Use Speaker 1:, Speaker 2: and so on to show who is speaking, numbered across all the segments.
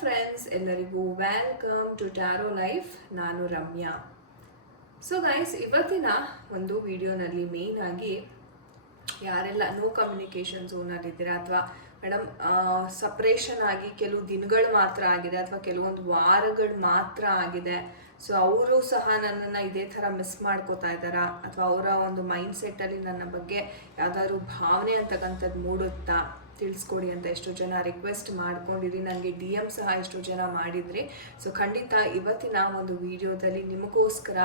Speaker 1: Friends ಎಲ್ಲರಿಗೂ welcome to taro life ನಾನು Ramya. So guys ಇವತ್ತಿನ ಒಂದು ವಿಡಿಯೋನಲ್ಲಿ ಮೇಯ್ನ್ ಆಗಿ ಯಾರೆಲ್ಲ ನೋ ಕಮ್ಯುನಿಕೇಷನ್ ಝೋನಲ್ಲಿದ್ದೀರಾ ಅಥವಾ ಮೇಡಮ್ ಸಪ್ರೇಷನ್ ಆಗಿ ಕೆಲವು ದಿನಗಳು ಮಾತ್ರ ಆಗಿದೆ ಅಥವಾ ಕೆಲವೊಂದು ವಾರಗಳು ಮಾತ್ರ ಆಗಿದೆ. ಸೊ ಅವರು ಸಹ ನನ್ನನ್ನು ಇದೇ ಥರ ಮಿಸ್ ಮಾಡ್ಕೋತಾ ಇದ್ದಾರಾ? ಅಥವಾ ಅವರ ಒಂದು ಮೈಂಡ್ ಸೆಟ್ಟಲ್ಲಿ ನನ್ನ ಬಗ್ಗೆ ಯಾವ್ದಾದ್ರು ಭಾವನೆ ಅಂತಕ್ಕಂಥದ್ದು ಮೂಡುತ್ತಾ? ತಿಳಿಸ್ಕೊಡಿ ಅಂತ ಎಷ್ಟೋ ಜನ ರಿಕ್ವೆಸ್ಟ್ ಮಾಡ್ಕೊಂಡಿರಿ. ನನಗೆ ಡಿ ಎಂ ಸಹ ಎಷ್ಟೋ ಜನ ಮಾಡಿದ್ರಿ. ಸೊ ಖಂಡಿತ ಇವತ್ತಿನ ಒಂದು ವಿಡಿಯೋದಲ್ಲಿ ನಿಮಗೋಸ್ಕರ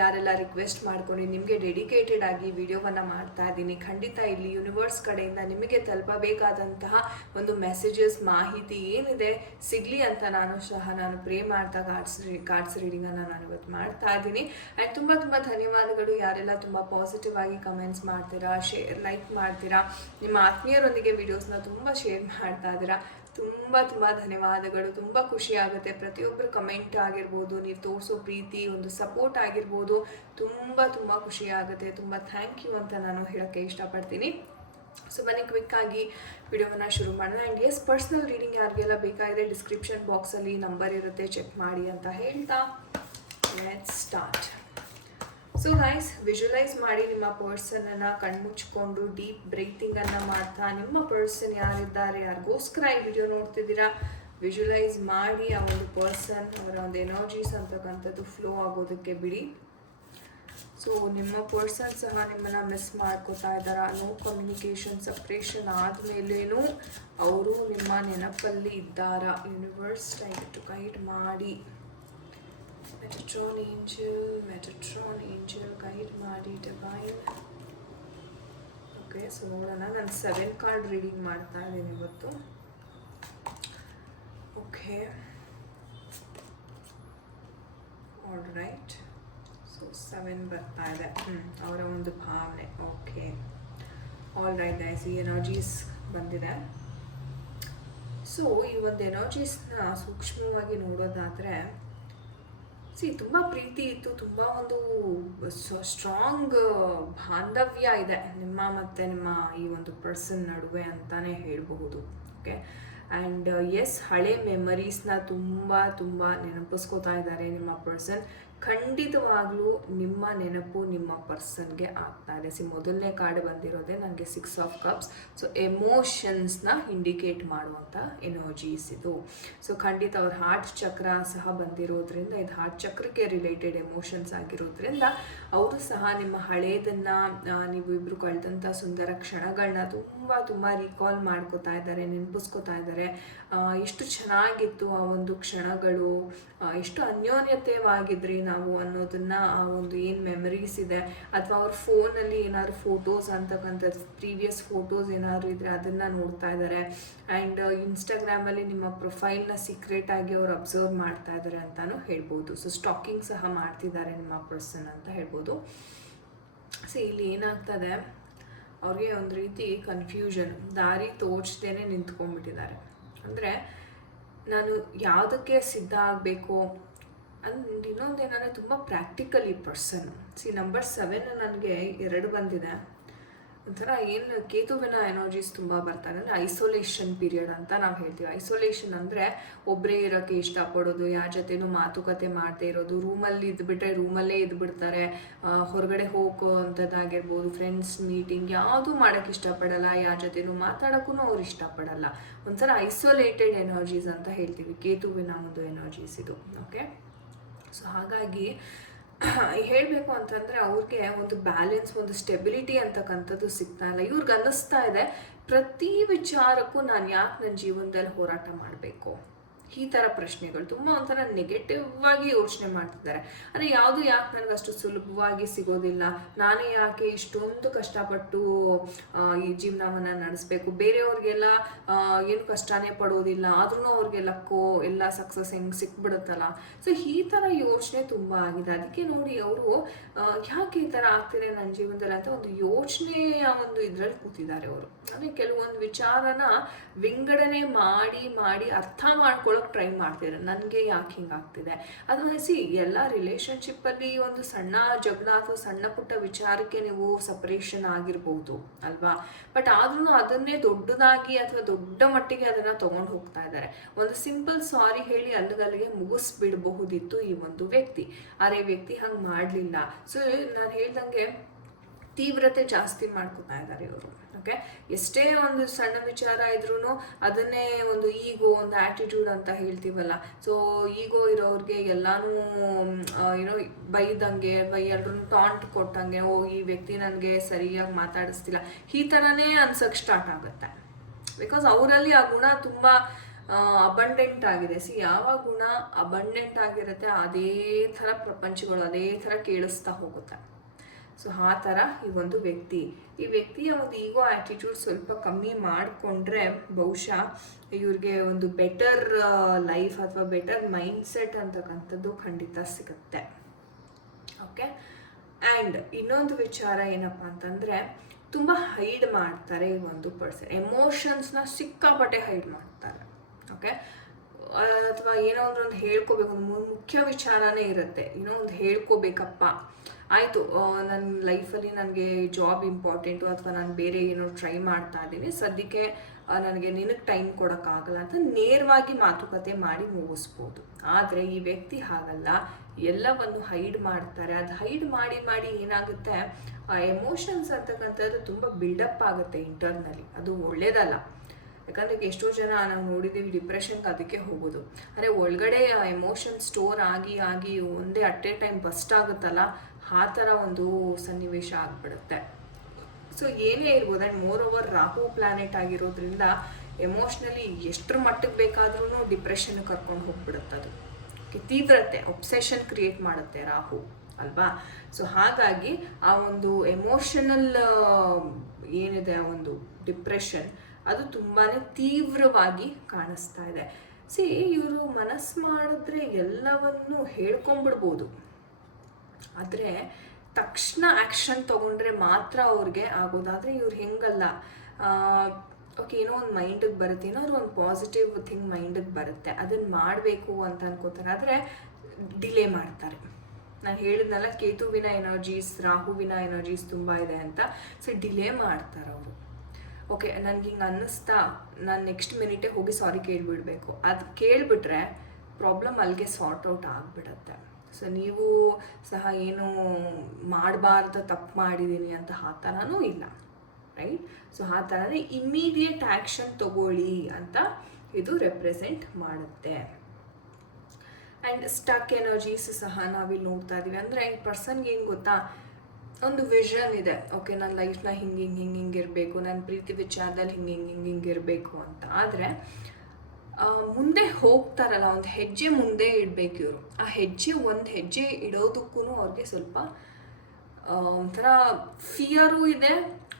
Speaker 1: ಯಾರೆಲ್ಲ ರಿಕ್ವೆಸ್ಟ್ ಮಾಡ್ಕೊಂಡು ನಿಮಗೆ ಡೆಡಿಕೇಟೆಡ್ ಆಗಿ ವಿಡಿಯೋವನ್ನು ಮಾಡ್ತಾ ಇದ್ದೀನಿ. ಖಂಡಿತ ಇಲ್ಲಿ ಯೂನಿವರ್ಸ್ ಕಡೆಯಿಂದ ನಿಮಗೆ ತಲುಪಬೇಕಾದಂತಹ ಒಂದು ಮೆಸೇಜಸ್ ಮಾಹಿತಿ ಏನಿದೆ ಸಿಗಲಿ ಅಂತ ನಾನು ಸಹ ನಾನು ಪ್ರೇ ಮಾಡ್ತಾ ಕಾರ್ಡ್ಸ್ ಕಾರ್ಡ್ಸ್ ರೀಡಿಂಗನ್ನು ನಾನು ಇವತ್ತು ಮಾಡ್ತಾ ಇದ್ದೀನಿ. ಆ್ಯಂಡ್ ತುಂಬ ತುಂಬ ಧನ್ಯವಾದಗಳು. ಯಾರೆಲ್ಲ ತುಂಬ ಪಾಸಿಟಿವ್ ಆಗಿ ಕಮೆಂಟ್ಸ್ ಮಾಡ್ತೀರಾ ಶೇರ್ ಲೈಕ್ ಮಾಡ್ತೀರಾ, ನಿಮ್ಮ ಆತ್ಮೀಯರೊಂದಿಗೆ ವಿಡಿಯೋಸ್ನ ತುಂಬ ಶೇರ್ ಮಾಡ್ತಾ ಇದ್ದೀರಾ. ತುಂಬ ತುಂಬ ಧನ್ಯವಾದಗಳು. ತುಂಬ ಖುಷಿ ಆಗುತ್ತೆ. ಪ್ರತಿಯೊಬ್ಬರು ಕಮೆಂಟ್ ಆಗಿರ್ಬೋದು, ನೀವು ತೋರಿಸೋ ಪ್ರೀತಿ, ಒಂದು ಸಪೋರ್ಟ್ ಆಗಿರ್ಬೋದು, ತುಂಬ ತುಂಬ ಖುಷಿ ಆಗುತ್ತೆ. ತುಂಬ ಥ್ಯಾಂಕ್ ಯು ಅಂತ ನಾನು ಹೇಳೋಕ್ಕೆ ಇಷ್ಟಪಡ್ತೀನಿ. ಸೊ ಬನ್ನಿ ಕ್ವಿಕ್ ಆಗಿ ವಿಡಿಯೋವನ್ನು ಶುರು ಮಾಡೋಣ. ಆ್ಯಂಡ್ ಎಸ್ ಪರ್ಸ್ನಲ್ ರೀಡಿಂಗ್ ಯಾರಿಗೆಲ್ಲ ಬೇಕಾಗಿದೆ ಡಿಸ್ಕ್ರಿಪ್ಷನ್ ಬಾಕ್ಸಲ್ಲಿ ನಂಬರ್ ಇರುತ್ತೆ ಚೆಕ್ ಮಾಡಿ ಅಂತ ಹೇಳ್ತಾ. Let start so nice visualize ಮಾಡಿ ನಿಮ್ಮ ಪರ್ಸನನ್ನು ಕಣ್ಮುಚ್ಕೊಂಡು ಡೀಪ್ ಬ್ರೀತಿಂಗನ್ನು ಮಾಡ್ತಾ ನಿಮ್ಮ ಪರ್ಸನ್ ಯಾರಿದ್ದಾರೆ, ಯಾರಿಗೋಸ್ಕರ ಈ ವಿಡಿಯೋ ನೋಡ್ತಿದ್ದೀರಾ? ವಿಜುವಲೈಸ್ ಮಾಡಿ ಆ ಒಂದು ಪರ್ಸನ್ ಅವರ ಒಂದು ಎನರ್ಜೀಸ್ ಅಂತಕ್ಕಂಥದ್ದು ಫ್ಲೋ ಆಗೋದಕ್ಕೆ ಬಿಡಿ. ಸೊ ನಿಮ್ಮ ಪರ್ಸನ್ ಸಹ ನಿಮ್ಮನ್ನು ಮಿಸ್ ಮಾಡ್ಕೋತಾ ಇದ್ದಾರಾ? ನೋ ಕಮ್ಯುನಿಕೇಷನ್ ಸಪ್ರೇಷನ್ ಆದಮೇಲೇನೂ ಅವರು ನಿಮ್ಮ ನೆನಪಲ್ಲಿ ಇದ್ದಾರಾ? ಯೂನಿವರ್ಸ್ ಟು ಗೈಡ್ ಮಾಡಿ. Metatron angel Metatron angel guide ಮಾಡಿ ಡಿವೈನ್ ಓಕೆ ಸೊ ನೋಡೋಣ. ನಾನು ಸೆವೆನ್ ಕಾರ್ಡ್ ರೀಡಿಂಗ್ ಮಾಡ್ತಾ ಇದ್ದೀನಿ ಇವತ್ತು. Okay all right so seven ಬರ್ತಾ ಇದೆ. ಅವರ ಒಂದು ಭಾವನೆ. ಓಕೆ ಆಲ್ ರೈಟ್ ಗೈಸ್ ಈ ಎನರ್ಜೀಸ್ ಬಂದಿದೆ. ಸೊ ಈ ಒಂದು ಎನರ್ಜೀಸ್ನ ಸೂಕ್ಷ್ಮವಾಗಿ ನೋಡೋದಾದರೆ ಸಿ ತುಂಬ ಪ್ರೀತಿ ಇತ್ತು, ತುಂಬ ಒಂದು ಸ್ಟ್ರಾಂಗ್ ಬಾಂಧವ್ಯ ಇದೆ ನಿಮ್ಮ ಮತ್ತು ನಿಮ್ಮ ಈ ಒಂದು ಪರ್ಸನ್ ನಡುವೆ ಅಂತಲೇ ಹೇಳಬಹುದು ಓಕೆ ಆ್ಯಂಡ್ ಎಸ್ ಹಳೆ ಮೆಮರೀಸ್ನ ತುಂಬ ತುಂಬ ನೆನಪಿಸ್ಕೋತಾ ಇದ್ದಾರೆ ನಿಮ್ಮ ಪರ್ಸನ್ ಖಂಡಿತವಾಗ್ಲೂ ನಿಮ್ಮ ನೆನಪು ನಿಮ್ಮ ಪರ್ಸನ್ಗೆ ಆಗ್ತಾ ಇದೆ. ಸಿ, ಮೊದಲನೇ ಕಾರ್ಡ್ ಬಂದಿರೋದೇ ನನಗೆ ಸಿಕ್ಸ್ ಆಫ್ ಕಪ್ಸ್ ಸೊ ಎಮೋಷನ್ಸ್ನ ಇಂಡಿಕೇಟ್ ಮಾಡುವಂಥ ಎನರ್ಜೀಸ್ ಇದು. ಸೊ ಖಂಡಿತ ಅವ್ರ ಹಾರ್ಟ್ ಚಕ್ರ ಸಹ ಬಂದಿರೋದ್ರಿಂದ, ಇದು ಹಾರ್ಟ್ ಚಕ್ರಕ್ಕೆ ರಿಲೇಟೆಡ್ ಎಮೋಷನ್ಸ್ ಆಗಿರೋದ್ರಿಂದ ಅವರು ಸಹ ನಿಮ್ಮ ಹಳೇದನ್ನು ನೀವು ಇಬ್ಬರು ಕಳೆದಂಥ ಸುಂದರ ಕ್ಷಣಗಳನ್ನ ತುಂಬ ತುಂಬ ರೀಕಾಲ್ ಮಾಡ್ಕೋತಾ ಇದ್ದಾರೆ, ನೆನಪಿಸ್ಕೋತಾ ಇದ್ದಾರೆ. ಎಷ್ಟು ಚೆನ್ನಾಗಿತ್ತು ಆ ಒಂದು ಕ್ಷಣಗಳು. ಎಷ್ಟು ಅನ್ಯೋನ್ಯತೆವಾಗಿದ್ರಿ ನಾವು ಅನ್ನೋದನ್ನ ಆ ಒಂದು ಏನು ಮೆಮರೀಸ್ ಇದೆ ಅಥವಾ ಅವ್ರ ಫೋನಲ್ಲಿ ಏನಾದ್ರು ಫೋಟೋಸ್ ಅಂತಕ್ಕಂಥದ್ದು ಪ್ರೀವಿಯಸ್ ಫೋಟೋಸ್ ಏನಾದ್ರು ಇದ್ರೆ ಅದನ್ನು ನೋಡ್ತಾ ಇದ್ದಾರೆ ಆ್ಯಂಡ್ ಇನ್ಸ್ಟಾಗ್ರಾಮಲ್ಲಿ ನಿಮ್ಮ ಪ್ರೊಫೈಲ್ನ ಸೀಕ್ರೆಟ್ ಆಗಿ ಅವ್ರು ಅಬ್ಸರ್ವ್ ಮಾಡ್ತಾ ಇದ್ದಾರೆ ಅಂತಾನು ಹೇಳ್ಬೋದು. ಸೊ ಸ್ಟಾಕಿಂಗ್ ಸಹ ಮಾಡ್ತಿದ್ದಾರೆ ನಿಮ್ಮ ಪರ್ಸನ್ ಅಂತ ಹೇಳ್ಬೋದು. ಸೊ ಇಲ್ಲಿ ಏನಾಗ್ತದೆ, ಅವ್ರಿಗೆ ಒಂದು ರೀತಿ ಕನ್ಫ್ಯೂಷನ್ ದಾರಿ ತೋಚ್ದೇನೆ ನಿಂತ್ಕೊಂಡ್ಬಿಟ್ಟಿದ್ದಾರೆ. ಅಂದರೆ ನಾನು ಯಾವುದಕ್ಕೆ ಸಿದ್ಧ ಆಗಬೇಕು? ಅಂಡ್ ಇನ್ನೊಂದು ಏನಂದರೆ ತುಂಬ practically person see number seven ನನಗೆ ಎರಡು ಬಂದಿದೆ. ಒಂಥರ ಏನು ಕೇತುವಿನ ಎನರ್ಜೀಸ್ ತುಂಬ ಬರ್ತಾರೆ ಅಂದರೆ ಐಸೋಲೇಷನ್ ಪೀರಿಯಡ್ ಅಂತ ನಾವು ಹೇಳ್ತೀವಿ. ಐಸೋಲೇಷನ್ ಅಂದರೆ ಒಬ್ಬರೇ ಇರೋಕ್ಕೆ ಇಷ್ಟಪಡೋದು, ಯಾರ ಜೊತೆನೂ ಮಾತುಕತೆ ಮಾಡದೇ ಇರೋದು, ರೂಮಲ್ಲಿ ಇದ್ಬಿಟ್ರೆ ರೂಮಲ್ಲೇ ಇದ್ಬಿಡ್ತಾರೆ. ಹೊರಗಡೆ ಹೋಗೋ ಅಂಥದ್ದಾಗಿರ್ಬೋದು ಫ್ರೆಂಡ್ಸ್ ಮೀಟಿಂಗ್ ಯಾವುದೂ ಮಾಡೋಕ್ಕೆ ಇಷ್ಟಪಡಲ್ಲ, ಯಾರ ಜೊತೆನೂ ಮಾತಾಡೋಕ್ಕೂ ಅವ್ರು ಇಷ್ಟಪಡಲ್ಲ. ಒಂಥರ ಐಸೋಲೇಟೆಡ್ ಎನರ್ಜೀಸ್ ಅಂತ ಹೇಳ್ತೀವಿ. ಕೇತುವಿನ ಒಂದು ಎನರ್ಜೀಸ್ ಇದು. ಓಕೆ ಸೊ ಹಾಗಾಗಿ, ಹೇಳಬೇಕು ಅಂತಂದರೆ ಅವ್ರಿಗೆ ಒಂದು ಬ್ಯಾಲೆನ್ಸ್ ಒಂದು ಸ್ಟೆಬಿಲಿಟಿ ಅಂತಕ್ಕಂಥದ್ದು ಸಿಗ್ತಾ ಇಲ್ಲ. ಇವ್ರಿಗೆ ಅನ್ನಿಸ್ತಾ ಇದೆ, ಪ್ರತಿ ವಿಚಾರಕ್ಕೂ ನಾನು ಯಾಕೆ ನನ್ನ ಜೀವನದಲ್ಲಿ ಹೋರಾಟ ಮಾಡಬೇಕು? ಈ ಥರ ಪ್ರಶ್ನೆಗಳು ತುಂಬ ಒಂಥರ ನೆಗೆಟಿವ್ ಆಗಿ ಯೋಚನೆ ಮಾಡ್ತಿದ್ದಾರೆ. ಅಂದರೆ ಯಾವುದು ಯಾಕೆ ನನಗೆ ಅಷ್ಟು ಸುಲಭವಾಗಿ ಸಿಗೋದಿಲ್ಲ? ನಾನೇ ಯಾಕೆ ಇಷ್ಟೊಂದು ಕಷ್ಟಪಟ್ಟು ಈ ಜೀವನವನ್ನು ನಡೆಸಬೇಕು? ಬೇರೆಯವ್ರಿಗೆಲ್ಲ ಏನು ಕಷ್ಟನೇ ಪಡೋದಿಲ್ಲ. ಆದ್ರೂ ಅವ್ರಿಗೆ ಲಕ್ಕೋ ಎಲ್ಲ ಸಕ್ಸಸ್ ಹೆಂಗೆ ಸಿಕ್ಬಿಡುತ್ತಲ್ಲ? ಸೊ ಈ ಥರ ಯೋಚನೆ ತುಂಬ ಆಗಿದೆ. ಅದಕ್ಕೆ ನೋಡಿ ಅವರು ಯಾಕೆ ಈ ಥರ ಆಗ್ತಿದೆ ನನ್ನ ಜೀವನದಲ್ಲಿ ಅಂತ ಒಂದು ಯೋಚನೆಯ ಒಂದು ಇದರಲ್ಲಿ ಕೂತಿದ್ದಾರೆ ಅವರು. ಅಂದರೆ ಕೆಲವೊಂದು ವಿಚಾರನ ವಿಂಗಡಣೆ ಮಾಡಿ ಮಾಡಿ ಅರ್ಥ ಮಾಡ್ಕೊಳ್ಳೋ ಟ್ರೈ ಮಾಡ್ತೀರ ನನಗೆ ಯಾಕೆ ಹಿಂಗಾಗ್ತಿದೆ ಅದು ಸಿ ಎಲ್ಲ ರಿಲೇಶನ್ಶಿಪ್ಪಲ್ಲಿ ಒಂದು ಸಣ್ಣ ಜಗಳ ಅಥವಾ ಸಣ್ಣ ಪುಟ್ಟ ವಿಚಾರಕ್ಕೆ ನೀವು ಸಪ್ರೇಷನ್ ಆಗಿರ್ಬೋದು, ಅಲ್ವಾ? ಬಟ್ ಆದ್ರೂ ಅದನ್ನೇ ದೊಡ್ಡದಾಗಿ ಅಥವಾ ದೊಡ್ಡ ಮಟ್ಟಿಗೆ ಅದನ್ನು ತೊಗೊಂಡು ಹೋಗ್ತಾ ಇದ್ದಾರೆ ಒಂದು ಸಿಂಪಲ್ ಸಾರಿ ಹೇಳಿ ಅಲ್ಲಿಗಲ್ಲಿಗೆ ಮುಗಿಸ್ಬಿಡಬಹುದಿತ್ತು ಈ ಒಂದು ವ್ಯಕ್ತಿ. ಅರೆ ವ್ಯಕ್ತಿ ಹಂಗೆ ಮಾಡಲಿಲ್ಲ. ಸೊ ನಾನು ಹೇಳ್ದಂಗೆ ತೀವ್ರತೆ ಜಾಸ್ತಿ ಮಾಡ್ಕೊತಾ ಇದ್ದಾರೆ ಇವರು. ಓಕೆ ಎಷ್ಟೇ ಒಂದು ಸಣ್ಣ ವಿಚಾರ ಇದ್ರೂ ಅದನ್ನೇ ಒಂದು ಈಗೋ ಒಂದು ಆ್ಯಟಿಟ್ಯೂಡ್ ಅಂತ ಹೇಳ್ತೀವಲ್ಲ. ಸೊ ಈಗೋ ಇರೋರಿಗೆ ಎಲ್ಲಾನು ಏನೋ ಬೈದಂಗೆ, ಬೈ ಎಲ್ರೂ ಟಾಂಟ್ ಕೊಟ್ಟಂಗೆ, ಓ, ಈ ವ್ಯಕ್ತಿ ನನಗೆ ಸರಿಯಾಗಿ ಮಾತಾಡಿಸ್ತಿಲ್ಲ. ಈ ಥರನೇ ಅನ್ಸಕ್ಕೆ ಸ್ಟಾರ್ಟ್ ಆಗುತ್ತೆ. ಬಿಕಾಸ್ ಅವರಲ್ಲಿ ಆ ಗುಣ ತುಂಬ ಅಬಂಡೆಂಟ್ ಆಗಿದೆ. ಸಿ ಯಾವ ಗುಣ ಅಬಂಡೆಂಟ್ ಆಗಿರುತ್ತೆ, ಅದೇ ಥರ ಪ್ರಪಂಚಗಳು, ಅದೇ ಥರ ಕೇಳಿಸ್ತಾ ಹೋಗುತ್ತೆ. ಸೊ ಆ ಥರ ಈ ಒಂದು ವ್ಯಕ್ತಿ. ಈ ವ್ಯಕ್ತಿಯ ಒಂದು ಈಗೋ ಆ್ಯಟಿಟ್ಯೂಡ್ ಸ್ವಲ್ಪ ಕಮ್ಮಿ ಮಾಡಿಕೊಂಡ್ರೆ ಬಹುಶಃ ಇವ್ರಿಗೆ ಒಂದು ಬೆಟರ್ ಲೈಫ್ ಅಥವಾ ಬೆಟರ್ ಮೈಂಡ್ ಸೆಟ್ ಅಂತಕ್ಕಂಥದ್ದು ಖಂಡಿತ ಸಿಗುತ್ತೆ. ಓಕೆ ಆ್ಯಂಡ್ ಇನ್ನೊಂದು ವಿಚಾರ ಏನಪ್ಪ ಅಂತಂದರೆ, ತುಂಬ ಹೈಡ್ ಮಾಡ್ತಾರೆ ಈ ಒಂದು ಪರ್ಸನ್ ಎಮೋಷನ್ಸ್ನ ಸಿಕ್ಕಾಪಟ್ಟೆ ಹೈಡ್ ಮಾಡ್ತಾರೆ. ಓಕೆ ಅಥವಾ ಏನೋ ಒಂದು ಹೇಳ್ಕೋಬೇಕು. ಒಂದು ಮುಖ್ಯ ವಿಚಾರನೇ ಇರುತ್ತೆ. ಏನೋ ಒಂದು ಹೇಳ್ಕೋಬೇಕಪ್ಪ. ಆಯಿತು ನನ್ನ ಲೈಫಲ್ಲಿ ನನಗೆ ಜಾಬ್ ಇಂಪಾರ್ಟೆಂಟು ಅಥವಾ ನಾನು ಬೇರೆ ಏನೋ ಟ್ರೈ ಮಾಡ್ತಾ ಇದ್ದೀನಿ. ಸದ್ಯಕ್ಕೆ ನನಗೆ ನಿನಗೆ ಟೈಮ್ ಕೊಡೋಕ್ಕಾಗಲ್ಲ ಅಂತ ನೇರವಾಗಿ ಮಾತುಕತೆ ಮಾಡಿ ಮುಗಿಸ್ಬೋದು. ಆದರೆ ಈ ವ್ಯಕ್ತಿ ಹಾಗಲ್ಲ. ಎಲ್ಲವನ್ನು ಹೈಡ್ ಮಾಡ್ತಾರೆ. ಅದು ಹೈಡ್ ಮಾಡಿ ಮಾಡಿ ಏನಾಗುತ್ತೆ ಎಮೋಷನ್ಸ್ ಅಂತಕ್ಕಂಥದ್ದು ತುಂಬ ಬಿಲ್ಡಪ್ ಆಗುತ್ತೆ ಇಂಟರ್ನಲಿ ಅದು ಒಳ್ಳೇದಲ್ಲ. ಯಾಕಂದರೆ ಎಷ್ಟೋ ಜನ ನಾವು ನೋಡಿದ್ದೀವಿ ಡಿಪ್ರೆಷನ್ಗೆ ಅದಕ್ಕೆ ಹೋಗೋದು. ಅಂದರೆ ಒಳಗಡೆ ಎಮೋಷನ್ ಸ್ಟೋರ್ ಆಗಿ ಆಗಿ ಒಂದೇ ಅಟ್ ಎ ಟೈಮ್ ಬಸ್ಟ್ ಆಗುತ್ತಲ್ಲ, ಆ ಥರ ಒಂದು ಸನ್ನಿವೇಶ ಆಗಿಬಿಡುತ್ತೆ. ಸೊ ಏನೇ ಇರ್ಬೋದು and moreover Rahu planet ಆಗಿರೋದ್ರಿಂದ ಎಮೋಷ್ನಲಿ ಎಷ್ಟರ ಮಟ್ಟಕ್ಕೆ ಬೇಕಾದ್ರೂ ಡಿಪ್ರೆಷನ್ ಕರ್ಕೊಂಡು ಹೋಗ್ಬಿಡುತ್ತೆ ಅದು. ತೀವ್ರತೆ ಒಬ್ಸೆಷನ್ ಕ್ರಿಯೇಟ್ ಮಾಡುತ್ತೆ ರಾಹು, ಅಲ್ವಾ? ಸೊ ಹಾಗಾಗಿ ಆ ಒಂದು ಎಮೋಷನಲ್ ಏನಿದೆ, ಆ ಒಂದು ಡಿಪ್ರೆಷನ್ ಅದು ತುಂಬಾ ತೀವ್ರವಾಗಿ ಕಾಣಿಸ್ತಾ ಇದೆ. ಸಿ ಇವರು ಮನಸ್ಸು ಮಾಡಿದ್ರೆ ಎಲ್ಲವನ್ನು ಹೇಳ್ಕೊಂಬಿಡ್ಬೋದು ಆದರೆ ತಕ್ಷಣ ಆ್ಯಕ್ಷನ್ ತೊಗೊಂಡ್ರೆ ಮಾತ್ರ ಅವ್ರಿಗೆ ಆಗೋದಾದರೆ ಇವ್ರು ಹೆಂಗಲ್ಲ? ಓಕೆ ಏನೋ ಒಂದು ಮೈಂಡಿಗೆ ಬರುತ್ತೆ, ಏನಾದ್ರು ಒಂದು ಪಾಸಿಟಿವ್ ಥಿಂಗ್ ಮೈಂಡಿಗೆ ಬರುತ್ತೆ ಅದನ್ನು ಮಾಡಬೇಕು ಅಂತ ಅನ್ಕೋತಾರೆ. ಆದರೆ ಡಿಲೇ ಮಾಡ್ತಾರೆ. ನಾನು ಹೇಳಿದ್ನಲ್ಲ, ಕೇತುವಿನ ಎನರ್ಜೀಸ್ ರಾಹುವಿನ ಎನರ್ಜೀಸ್ ತುಂಬ ಇದೆ ಅಂತ. ಸೊ ಡಿಲೇ ಮಾಡ್ತಾರೆ ಅವರು. ಓಕೆ, ನನಗೆ ಹಿಂಗೆ ಅನ್ನಿಸ್ತಾ, ನಾನು ನೆಕ್ಸ್ಟ್ ಮಿನಿಟೇ ಹೋಗಿ ಸಾರಿ ಕೇಳಿಬಿಡ್ಬೇಕು. ಅದು ಕೇಳಿಬಿಟ್ರೆ ಪ್ರಾಬ್ಲಮ್ ಅಲ್ಲಿಗೆ ಸಾರ್ಟ್ ಔಟ್ ಆಗಿಬಿಡತ್ತೆ. ಸೊ ನೀವು ಸಹ ಏನು ಮಾಡಬಾರ್ದು, ತಪ್ಪು ಮಾಡಿದ್ದೀನಿ ಅಂತ ಆ ಥರನೂ ಇಲ್ಲ ರೈಟ್ ಸೊ ಆ ಥರನೇ ಇಮ್ಮಿಡಿಯೇಟ್ ಆ್ಯಕ್ಷನ್ ತಗೊಳ್ಳಿ ಅಂತ ಇದು ರೆಪ್ರೆಸೆಂಟ್ ಮಾಡುತ್ತೆ. ಆ್ಯಂಡ್ ಸ್ಟಕ್ ಎನರ್ಜೀಸ್ ಸಹ ನಾವಿಲ್ಲಿ ನೋಡ್ತಾ ಇದ್ದೀವಿ ಅಂದರೆ ಈ ಪರ್ಸನ್ಗೆ ಏನು ಗೊತ್ತಾ? ಒಂದು ವಿಷನ್ ಇದೆ. ಓಕೆ ನನ್ನ ಲೈಫ್ನ ಹಿಂಗೆ ಹಿಂಗೆ ಹಿಂಗೆ ಹಿಂಗೆ ಇರಬೇಕು ನನ್ನ ಪ್ರೀತಿ ವಿಚಾರದಲ್ಲಿ ಹಿಂಗೆ ಹಿಂಗೆ ಹಿಂಗೆ ಹಿಂಗೆ ಇರಬೇಕು ಅಂತ. ಆದರೆ ಮುಂದೆ ಹೋಗ್ತಾರಲ್ಲ, ಒಂದು ಹೆಜ್ಜೆ ಮುಂದೆ ಇಡಬೇಕು ಇವರು. ಆ ಹೆಜ್ಜೆ, ಒಂದು ಹೆಜ್ಜೆ ಇಡೋದಕ್ಕೂ ಅವ್ರಿಗೆ ಸ್ವಲ್ಪ ಒಂಥರ ಫಿಯರು ಇದೆ.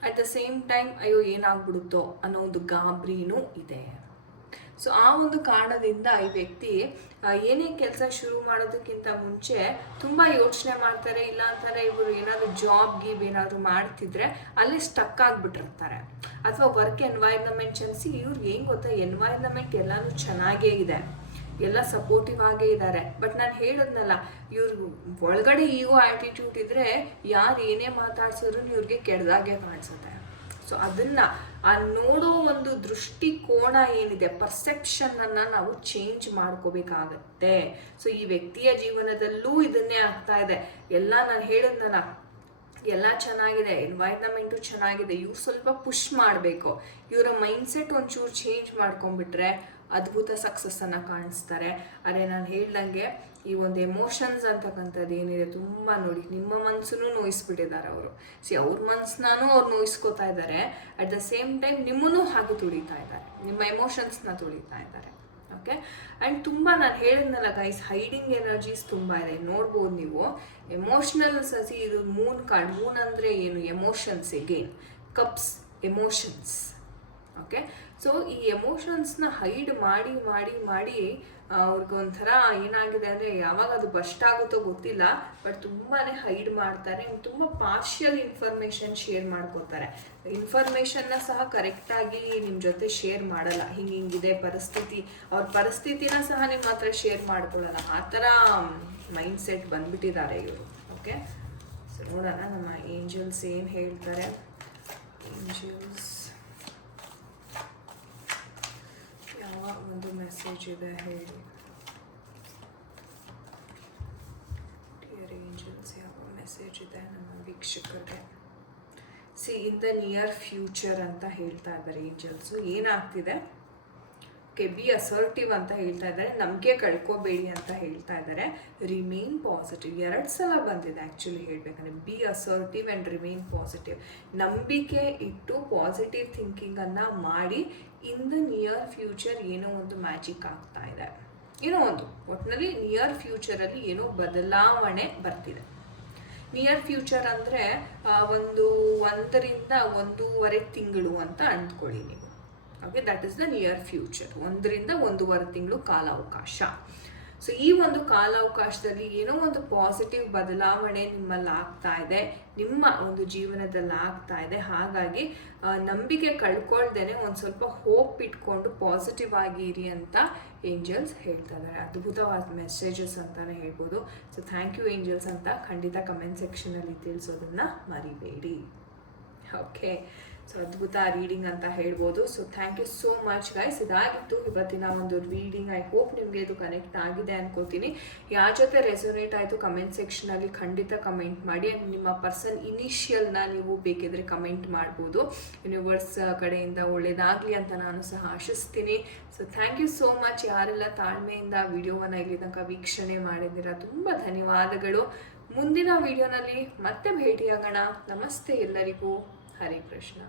Speaker 1: ಅಟ್ ದ ಸೇಮ್ ಟೈಮ್ ಅಯ್ಯೋ, ಏನಾಗ್ಬಿಡುತ್ತೋ ಅನ್ನೋ ಒಂದು ಗಾಬರಿನೂ ಇದೆ. ಸೊ ಆ ಒಂದು ಕಾರಣದಿಂದ ಈ ವ್ಯಕ್ತಿ ಏನೇ ಕೆಲಸ ಶುರು ಮಾಡೋದಕ್ಕಿಂತ ಮುಂಚೆ ತುಂಬ ಯೋಚನೆ ಮಾಡ್ತಾರೆ, ಇಲ್ಲ ಅಂತಾರೆ ಇವರು ಏನಾದರೂ ಜಾಬ್ ಗೀಬ್ ಏನಾದರೂ ಮಾಡ್ತಿದ್ರೆ ಅಲ್ಲಿ ಸ್ಟಕ್ ಆಗಿಬಿಟ್ಟಿರ್ತಾರೆ. ಅಥವಾ ವರ್ಕ್ ಎನ್ವೈರನ್ಮೆಂಟ್ ಚೆನ್ನಿಸಿ ಇವ್ರಿಗೆ ಏನು ಗೊತ್ತಾ ಎನ್ವೈರ್ನಮೆಂಟ್ ಎಲ್ಲಾನು ಚೆನ್ನಾಗೇ ಇದೆ, ಎಲ್ಲ ಸಪೋರ್ಟಿವ್ ಆಗೇ ಇದ್ದಾರೆ ಬಟ್ ನಾನು ಹೇಳೋದ್ನಲ್ಲ, ಇವ್ರು ಒಳಗಡೆ ಈಗೋ ಆ್ಯಟಿಟ್ಯೂಡ್ ಇದ್ದರೆ ಯಾರು ಏನೇ ಮಾತಾಡ್ಸಿದ್ರು ಇವ್ರಿಗೆ ಕೆಡ್ದಾಗೆ ಕಾಣಿಸುತ್ತೆ. ಸೊ ಅದನ್ನು ಆ ನೋಡೋ ಒಂದು ದೃಷ್ಟಿಕೋನ ಏನಿದೆ ಪರ್ಸೆಪ್ಷನನ್ನು ನಾವು ಚೇಂಜ್ ಮಾಡ್ಕೋಬೇಕಾಗತ್ತೆ. ಸೊ ಈ ವ್ಯಕ್ತಿಯ ಜೀವನದಲ್ಲೂ ಇದನ್ನೇ ಆಗ್ತಾ ಇದೆ. ಎಲ್ಲ ನಾನು ಹೇಳಿದ್ನಲ್ಲ, ಎಲ್ಲ ಚೆನ್ನಾಗಿದೆ ಎನ್ವೈರ್ನಮೆಂಟು ಚೆನ್ನಾಗಿದೆ, ಇವ್ರು ಸ್ವಲ್ಪ ಪುಷ್ ಮಾಡಬೇಕು. ಇವರ ಮೈಂಡ್ಸೆಟ್ ಒಂಚೂರು ಚೇಂಜ್ ಮಾಡ್ಕೊಂಡ್ಬಿಟ್ರೆ ಅದ್ಭುತ ಸಕ್ಸಸ್ಸನ್ನು ಕಾಣಿಸ್ತಾರೆ. ಅದೇ ನಾನು ಹೇಳ್ದಂಗೆ ಈ ಒಂದು ಎಮೋಷನ್ಸ್ ಅಂತಕ್ಕಂಥದ್ದು ಏನಿದೆ ತುಂಬ ನೋಡಿ. ನಿಮ್ಮ ಮನಸ್ಸನ್ನು ನೋಯಿಸ್ಬಿಟ್ಟಿದ್ದಾರೆ ಅವರು. ಸಿ ಅವ್ರ ಮನಸ್ಸನ್ನೂ ಅವ್ರು ನೋಯಿಸ್ಕೋತಾ ಇದ್ದಾರೆ. ಅಟ್ ದ ಸೇಮ್ ಟೈಮ್ ನಿಮ್ಮನ್ನು ಹಾಗೆ ತುಳಿತಾ ಇದ್ದಾರೆ. ನಿಮ್ಮ ಎಮೋಷನ್ಸ್ನ ತುಳಿತಾ ಇದ್ದಾರೆ. ಓಕೆ ಆ್ಯಂಡ್ ತುಂಬ ನಾನು ಹೇಳಿದ್ನಲ್ಲ ಗೈಸ್ ಹೈಡಿಂಗ್ ಎನರ್ಜೀಸ್ ತುಂಬ ಇದೆ. ನೋಡ್ಬೋದು ನೀವು. ಎಮೋಷ್ನಲ್ ಸಸಿ ಇದು ಮೂನ್ ಕಾರ್ಡ್ ಮೂನ್ ಅಂದರೆ ಏನು? Emotions again cups emotions okay so ಈ ಎಮೋಷನ್ಸ್ನ ಹೈಡ್ ಮಾಡಿ ಮಾಡಿ ಮಾಡಿ ಅವ್ರಿಗೊಂಥರ ಏನಾಗಿದೆ ಅಂದರೆ ಯಾವಾಗ ಅದು ಬಸ್ಟ್ ಆಗುತ್ತೋ ಗೊತ್ತಿಲ್ಲ ಬಟ್ ತುಂಬಾ ಹೈಡ್ ಮಾಡ್ತಾರೆ, ತುಂಬ ಪಾರ್ಷಿಯಲ್ ಇನ್ಫಾರ್ಮೇಷನ್ ಶೇರ್ ಮಾಡ್ಕೋತಾರೆ ಇನ್ಫಾರ್ಮೇಷನ್ನ ಸಹ ಕರೆಕ್ಟಾಗಿ ನಿಮ್ಮ ಜೊತೆ ಶೇರ್ ಮಾಡಲ್ಲ. ಹಿಂಗೆ ಹಿಂಗಿದೆ ಪರಿಸ್ಥಿತಿ. ಅವ್ರ ಪರಿಸ್ಥಿತಿನ ಸಹ ನಿಮ್ಮ ಹತ್ರ ಶೇರ್ ಮಾಡ್ಕೊಳ್ಳಲ್ಲ ಆ ಥರ ಮೈಂಡ್ ಸೆಟ್ ಬಂದ್ಬಿಟ್ಟಿದ್ದಾರೆ ಇವರು. ಓಕೆ ಸೊ ನೋಡೋಣ ನಮ್ಮ ಏಂಜಲ್ಸ್ ಏನು ಹೇಳ್ತಾರೆ. ಏಂಜಲ್ಸ್ ಒಂದು ಮೆಸೇಜ್ ಇದೆ ಹೇಳಿ ಯಾವ ಮೆಸೇಜ್ ಇದೆ ನಮ್ಮ ವೀಕ್ಷಕರಿಗೆ see in the near future ಅಂತ ಹೇಳ್ತಾ ಇದ್ದಾರೆ ಏಂಜಲ್ಸು ಏನಾಗ್ತಿದೆ? ಕೆ ಬಿ ಅಸರ್ಟಿವ್ ಅಂತ ಹೇಳ್ತಾ ಇದ್ದಾರೆ ನಂಬಿಕೆ ಕಳ್ಕೋಬೇಡಿ ಅಂತ ಹೇಳ್ತಾ ಇದ್ದಾರೆ. ರಿಮೇನ್ ಪಾಸಿಟಿವ್ ಎರಡು ಸಲ ಬಂದಿದೆ ಆ್ಯಕ್ಚುಲಿ ಹೇಳಬೇಕಂದ್ರೆ be assertive and remain positive ನಂಬಿಕೆ ಇಟ್ಟು ಪಾಸಿಟಿವ್ ಥಿಂಕಿಂಗನ್ನು ಮಾಡಿ ಇನ್ ದ ನಿಯರ್ ಫ್ಯೂಚರ್ ಏನೋ ಒಂದು ಮ್ಯಾಜಿಕ್ ಆಗ್ತಾ ಇದೆ. ಏನೋ ಒಂದು ಒಟ್ಟಿನಲ್ಲಿ ನಿಯರ್ ಫ್ಯೂಚರಲ್ಲಿ ಏನೋ ಬದಲಾವಣೆ ಬರ್ತಿದೆ. ನಿಯರ್ ಫ್ಯೂಚರ್ ಅಂದರೆ ಒಂದು ಒಂದರಿಂದ ಒಂದೂವರೆ ತಿಂಗಳು ಅಂತ ಅಂದ್ಕೊಳ್ಳಿ ನೀವು. Okay that is the near future ಒಂದರಿಂದ ಒಂದೂವರೆ ತಿಂಗಳು ಕಾಲಾವಕಾಶ. ಸೊ ಈ ಒಂದು ಕಾಲಾವಕಾಶದಲ್ಲಿ ಏನೋ ಒಂದು ಪಾಸಿಟಿವ್ ಬದಲಾವಣೆ ನಿಮ್ಮಲ್ಲಿ ಆಗ್ತಾ ಇದೆ, ನಿಮ್ಮ ಒಂದು ಜೀವನದಲ್ಲಿ ಆಗ್ತಾ ಇದೆ. ಹಾಗಾಗಿ ನಂಬಿಕೆ ಕಳ್ಕೊಳ್ದೇನೆ ಒಂದು ಸ್ವಲ್ಪ ಹೋಪ್ ಇಟ್ಕೊಂಡು ಪಾಸಿಟಿವ್ ಆಗಿ ಇರಿ ಅಂತ ಏಂಜಲ್ಸ್ ಹೇಳ್ತಾ ಇದ್ದಾರೆ ಅದ್ಭುತವಾದ ಮೆಸೇಜಸ್ ಅಂತಾನೆ ಹೇಳ್ಬೋದು. ಸೊ ಥ್ಯಾಂಕ್ ಯು ಏಂಜಲ್ಸ್ ಅಂತ ಖಂಡಿತ ಕಮೆಂಟ್ ಸೆಕ್ಷನಲ್ಲಿ ತಿಳಿಸೋದನ್ನು ಮರಿಬೇಡಿ. ಓಕೆ ಸೊ ಅದ್ಭುತ ರೀಡಿಂಗ್ ಅಂತ ಹೇಳ್ಬೋದು. So thank you so much guys ಇದಾಗಿತ್ತು. ಇವತ್ತಿನ ಒಂದು ರೀಡಿಂಗ್ ಐ ಹೋಪ್ ನಿಮಗೆ ಇದು ಕನೆಕ್ಟ್ ಆಗಿದೆ ಅನ್ಕೋತೀನಿ. ಯಾರ ಜೊತೆ ರೆಸೊನೇಟ್ ಆಯಿತು ಕಮೆಂಟ್ ಸೆಕ್ಷನಲ್ಲಿ ಖಂಡಿತ ಕಮೆಂಟ್ ಮಾಡಿ. ಆ್ಯಂಡ್ ನಿಮ್ಮ ಪರ್ಸನ್ ಇನಿಷಿಯಲ್ನ ನೀವು ಬೇಕಿದ್ರೆ ಕಮೆಂಟ್ ಮಾಡ್ಬೋದು. ಯೂನಿವರ್ಸ್ ಕಡೆಯಿಂದ ಒಳ್ಳೇದಾಗಲಿ ಅಂತ ನಾನು ಸಹ ಆಶಿಸ್ತೀನಿ. So thank you so much ಯಾರೆಲ್ಲ ತಾಳ್ಮೆಯಿಂದ ವಿಡಿಯೋವನ್ನು ಇಲ್ಲಿ ತನಕ ವೀಕ್ಷಣೆ ಮಾಡಿದ್ದೀರಾ, ತುಂಬ ಧನ್ಯವಾದಗಳು. ಮುಂದಿನ ವಿಡಿಯೋನಲ್ಲಿ ಮತ್ತೆ ಭೇಟಿಯಾಗೋಣ. ನಮಸ್ತೆ ಎಲ್ಲರಿಗೂ. ಹರೇ ಕೃಷ್ಣ.